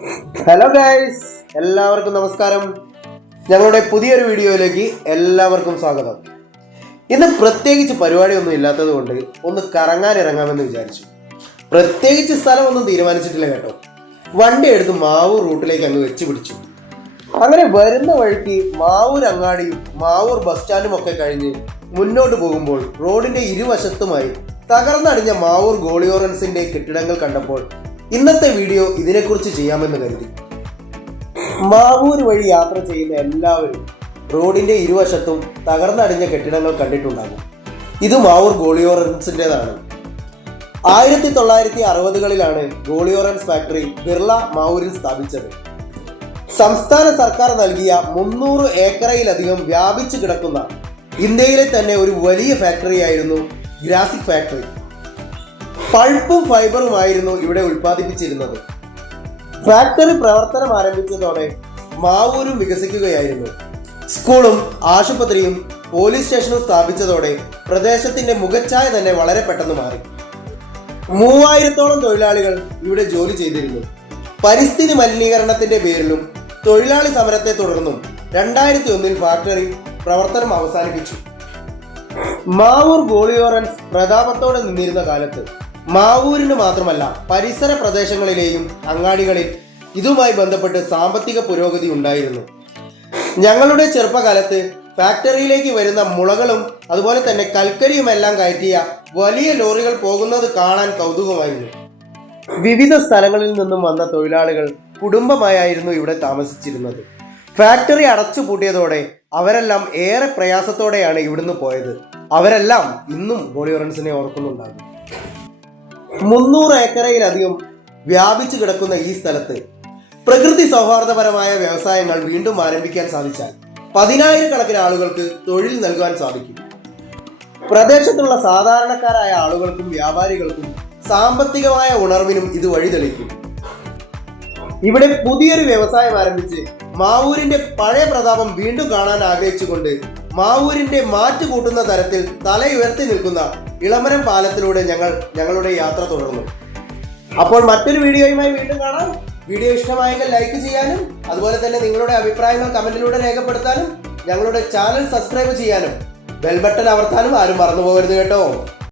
Hello guys, എല്ലാവർക്കും നമസ്കാരം. ഞങ്ങളുടെ പുതിയൊരു വീഡിയോയിലേക്ക് എല്ലാവർക്കും സ്വാഗതം. ഇന്ന് പ്രത്യേകിച്ച് പരിപാടിയൊന്നും ഇല്ലാത്തത് കൊണ്ട് ഒന്ന് കറങ്ങാൻ ഇറങ്ങാമെന്ന് വിചാരിച്ചു. പ്രത്യേകിച്ച് സ്ഥലമൊന്നും തീരുമാനിച്ചിട്ടില്ല കേട്ടോ. വണ്ടി എടുത്ത് മാവൂർ റൂട്ടിലേക്ക് അങ്ങ് വെച്ച് പിടിച്ചു. അങ്ങനെ വരുന്ന വഴിക്ക് മാവൂർ അങ്ങാടിയും മാവൂർ ബസ് സ്റ്റാൻഡും ഒക്കെ കഴിഞ്ഞ് മുന്നോട്ട് പോകുമ്പോൾ റോഡിന്റെ ഇരുവശത്തുമായി തകർന്നടിഞ്ഞ മാവൂർ ഗോളിയോറൻസിന്റെ കെട്ടിടങ്ങൾ കണ്ടപ്പോൾ ഇന്നത്തെ വീഡിയോ ഇതിനെക്കുറിച്ച് ചെയ്യാമെന്ന് കരുതി. മാവൂർ വഴി യാത്ര ചെയ്യുന്ന എല്ലാവരും റോഡിന്റെ ഇരുവശത്തും തകർന്നടിഞ്ഞ കെട്ടിടങ്ങൾ കണ്ടിട്ടുണ്ടാകും. ഇത് മാവൂർ ഗോളിയോറൻസിൻ്റെതാണ്. 1960കളിലാണ് ഗോളിയോറൻസ് ഫാക്ടറി ബിർള മാവൂരിൽ സ്ഥാപിച്ചത്. സംസ്ഥാന സർക്കാർ നൽകിയ 300 ഏക്കറയിലധികം വ്യാപിച്ചു കിടക്കുന്ന ഇന്ത്യയിലെ തന്നെ ഒരു വലിയ ഫാക്ടറിയായിരുന്നു ഗ്രാസിക് ഫാക്ടറി. പൾപ്പും ഫൈബറുമായിരുന്നു ഇവിടെ ഉൽപ്പാദിപ്പിച്ചിരുന്നത്. ഫാക്ടറി പ്രവർത്തനം ആരംഭിച്ചതോടെ മാവൂരും വികസിക്കുകയായിരുന്നു. സ്കൂളും ആശുപത്രിയും പോലീസ് സ്റ്റേഷനും സ്ഥാപിച്ചതോടെ പ്രദേശത്തിന്റെ മുഖച്ഛായ തന്നെ വളരെ പെട്ടെന്ന് മാറി. 3000-ഓളം തൊഴിലാളികൾ ഇവിടെ ജോലി ചെയ്തിരുന്നു. പരിസ്ഥിതി മലിനീകരണത്തിന്റെ പേരിലും തൊഴിലാളി സമരത്തെ തുടർന്നും 2001-ൽ ഫാക്ടറി പ്രവർത്തനം അവസാനിപ്പിച്ചു. മാവൂർ ഗോളിയോറൻസ് പ്രതാപത്തോടെ നിന്നിരുന്ന കാലത്ത് മാവൂരിന് മാത്രമല്ല പരിസര പ്രദേശങ്ങളിലെയും അങ്ങാടികളിൽ ഇതുമായി ബന്ധപ്പെട്ട് സാമ്പത്തിക പുരോഗതി ഉണ്ടായിരുന്നു. ഞങ്ങളുടെ ചെറുപ്പകാലത്ത് ഫാക്ടറിയിലേക്ക് വരുന്ന മുളകളും അതുപോലെ തന്നെ കൽക്കരിയുമെല്ലാം കയറ്റിയ വലിയ ലോറികൾ പോകുന്നത് കാണാൻ കൗതുകമായിരുന്നു. വിവിധ സ്ഥലങ്ങളിൽ നിന്നും വന്ന തൊഴിലാളികൾ കുടുംബമായിരുന്നു ഇവിടെ താമസിച്ചിരുന്നത്. ഫാക്ടറി അടച്ചു പൂട്ടിയതോടെ അവരെല്ലാം ഏറെ പ്രയാസത്തോടെയാണ് ഇവിടുന്ന് പോയത്. അവരെല്ലാം ഇന്നും ഗോളിയോറൻസിനെ ഓർക്കുന്നുണ്ടാകും. 300 ഏക്കറയിലധികം വ്യാപിച്ചു കിടക്കുന്ന ഈ സ്ഥലത്ത് പ്രകൃതി സൗഹാർദ്ദപരമായ വ്യവസായങ്ങൾ വീണ്ടും ആരംഭിക്കാൻ സാധിച്ചാൽ 10,000-കണക്കിന് ആളുകൾക്ക് തൊഴിൽ നൽകാൻ സാധിക്കും. പ്രദേശത്തുള്ള സാധാരണക്കാരായ ആളുകൾക്കും വ്യാപാരികൾക്കും സാമ്പത്തികമായ ഉണർവിനും ഇത് വഴിതെളിക്കും. ഇവിടെ പുതിയൊരു വ്യവസായം ആരംഭിച്ച് മാവൂരിന്റെ പഴയ പ്രതാപം വീണ്ടും കാണാൻ ആഗ്രഹിച്ചുകൊണ്ട് മാവൂരിന്റെ മാറ്റ് കൂട്ടുന്ന തരത്തിൽ തലയുയർത്തി നിൽക്കുന്ന ഇളമരം പാലത്തിലൂടെ ഞങ്ങളുടെ യാത്ര തുടർന്നു. അപ്പോൾ മറ്റൊരു വീഡിയോയുമായി വീണ്ടും കാണാം. വീഡിയോ ഇഷ്ടമായെങ്കിൽ ലൈക്ക് ചെയ്യാനും അതുപോലെ തന്നെ നിങ്ങളുടെ അഭിപ്രായങ്ങൾ കമന്റിലൂടെ രേഖപ്പെടുത്താനും ഞങ്ങളുടെ ചാനൽ സബ്സ്ക്രൈബ് ചെയ്യാനും ബെൽ ബട്ടൺ അമർത്താനും ആരും മറന്നു പോകരുത് കേട്ടോ.